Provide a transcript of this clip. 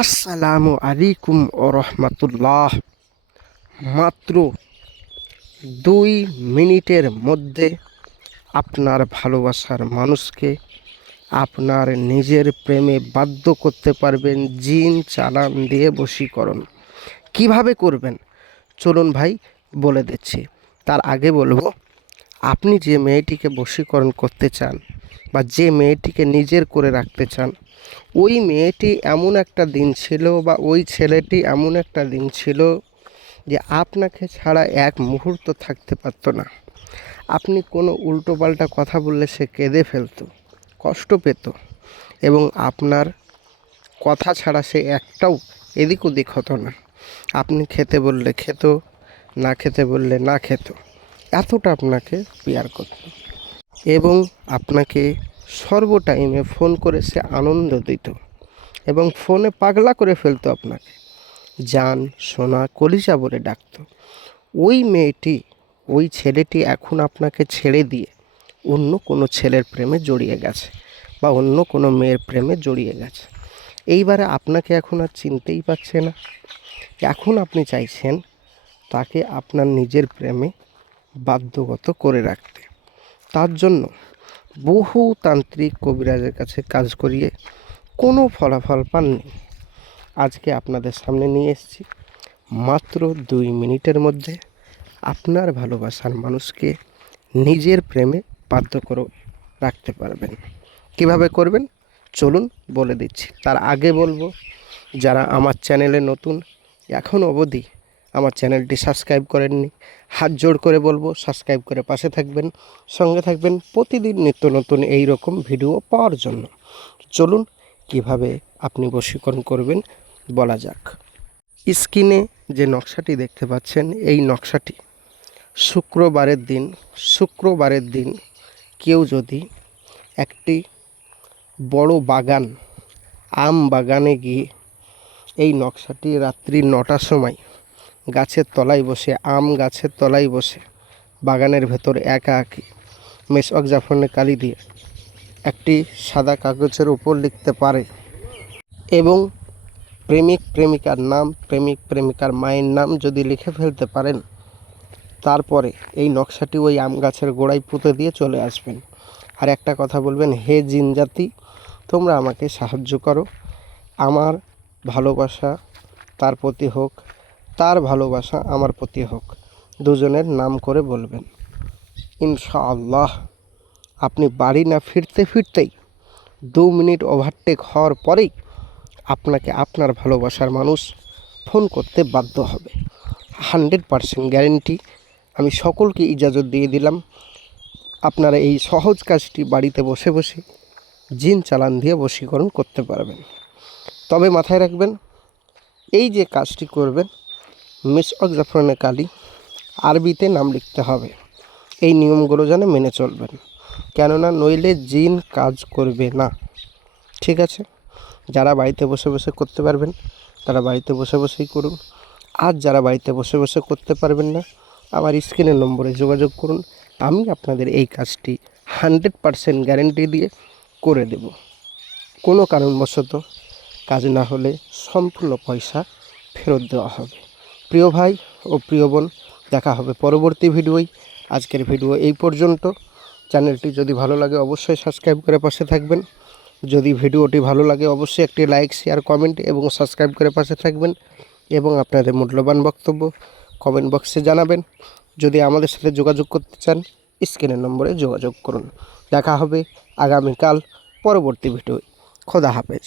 আসসালামু আলাইকুম ও রহমতুল্লাহ। মাত্র 2 মিনিটের মধ্যে আপনার ভালোবাসার মানুষকে আপনার নিজের প্রেমে বাধ্য করতে পারবেন জিন চালান দিয়ে বশীকরণ। কিভাবে করবেন চলুন ভাই বলে দিচ্ছি। তার আগে বলবো, আপনি যে মেয়েটিকে বশীকরণ করতে চান বা যে মেয়েটিকে নিজের করে রাখতে চান, ওই মেয়েটি এমন একটা দিন ছিল বা ওই ছেলেটি এমন একটা দিন ছিল যে আপনাকে ছাড়া এক মুহূর্ত থাকতে পারতো না। আপনি কোনো উল্টোপাল্টা কথা বললে সে কেঁদে ফেলতো, কষ্ট পেত, এবং আপনার কথা ছাড়া সে একটাও এদিক ওদিক হতো না। আপনি খেতে বললে খেত, না খেতে বললে না খেত। এতটা আপনাকে পেয়ার করত এবং আপনাকে সর্ব টাইমে ফোন করে সে আনন্দ দিত এবং ফোনে পাগলা করে ফেলতো আপনাকে, জান সোনা কলিজা বলে ডাকতো। ওই মেয়েটি, ওই ছেলেটি এখন আপনাকে ছেড়ে দিয়ে অন্য কোনো ছেলের প্রেমে জড়িয়ে গেছে বা অন্য কোনো মেয়ের প্রেমে জড়িয়ে গেছে। এইবারে আপনাকে এখন আর চিনতেই পারছে না। এখন আপনি চাইছেন তাকে আপনার নিজের প্রেমে বাধ্যগত করে রাখতে। তার জন্য বহু তান্ত্রিক কবিরাজের কাছে কাজ করিয়ে কোনো ফলাফল পাননি। আজকে আপনাদের সামনে নিয়ে এসেছি, মাত্র 2 মিনিটের মধ্যে আপনার ভালোবাসার মানুষকে নিজের প্রেমে বাধ্য করে রাখতে পারবেন। কিভাবে করবেন চলুন বলে দিচ্ছি। তার আগে বলবো, যারা আমার চ্যানেলে নতুন, এখনও অবধি আমার চ্যানেলটি সাবস্ক্রাইব করেননি, হাত জোড় করে বলবো সাবস্ক্রাইব করে পাশে থাকবেন, সঙ্গে থাকবেন প্রতিদিন নিত্য নতুন এই রকম ভিডিও পাওয়ার জন্য। চলুন কিভাবে আপনি বশীকরণ করবেন বলা যাক। স্ক্রিনে যে নকশাটি দেখতে পাচ্ছেন, এই নকশাটি শুক্রবারের দিন কেউ যদি একটি বড় বাগান, আম বাগানে গিয়ে এই নকশাটি রাত্রি 9টার সময় গাছের তলায় বসে, আম গাছের তলায় বসে বাগানের ভেতর একা একি মেশক জাফরানের কালি দিয়ে একটি সাদা কাগজের উপর লিখতে পারে এবং প্রেমিক প্রেমিকার নাম, প্রেমিক প্রেমিকার মায়ের নাম যদি লিখে ফেলতে পারেন, তারপরে এই নকশাটি ওই আম গাছের গোড়ায় পুঁতে দিয়ে চলে আসবেন। আর একটা কথা বলবেন, হে জিন জাতি, তোমরা আমাকে সাহায্য করো, আমার ভালোবাসা তার প্রতি হোক, তার ভালোবাসা আমার প্রতি হোক। দুজনের নাম করে বলবেন। ইনশাআল্লাহ আপনি বাড়ি না ফিরতেই 2 মিনিট ওভারটেক হওয়ার পরেই আপনাকে আপনার ভালোবাসার মানুষ ফোন করতে বাধ্য হবে। 100% গ্যারেন্টি। আমি সকলকে ইজাজত দিয়ে দিলাম। আপনারা এই সহজ কাজটি বাড়িতে বসে বসে জিন চালান দিয়ে বশীকরণ করতে পারবেন। তবে মাথায় রাখবেন, এই যে কাজটি করবেন, মেশক জাফরানের কালি আরবিতে নাম লিখতে হবে। এই নিয়মগুলো যেন মেনে চলবেন, কেননা নইলে জিন কাজ করবে না। ঠিক আছে? যারা বাড়িতে বসে বসে করতে পারবেন তারা বাড়িতে বসে বসেই করুন। আর যারা বাড়িতে বসে বসে করতে পারবেন না, আমার স্ক্রিনের নম্বরে যোগাযোগ করুন। আমি আপনাদের এই কাজটি 100% গ্যারেন্টি দিয়ে করে দেব। কোনো কারণবশত কাজ না হলে সম্পূর্ণ পয়সা ফেরত দেওয়া হবে। প্রিয় ভাই ও প্রিয় বোন, দেখা হবে পরবর্তী ভিডিওয়। আজকের ভিডিও এই পর্যন্ত। চ্যানেলটি যদি ভালো লাগে অবশ্যই সাবস্ক্রাইব করে পাশে থাকবেন। যদি ভিডিওটি ভালো লাগে অবশ্যই একটি লাইক, শেয়ার, কমেন্ট এবং সাবস্ক্রাইব করে পাশে থাকবেন এবং আপনাদের মূল্যবান বক্তব্য কমেন্ট বক্সে জানাবেন। যদি আমাদের সাথে যোগাযোগ করতে চান, স্ক্রিনের নম্বরে যোগাযোগ করুন। দেখা হবে আগামীকাল পরবর্তী ভিডিওয়। খোদা হাফেজ।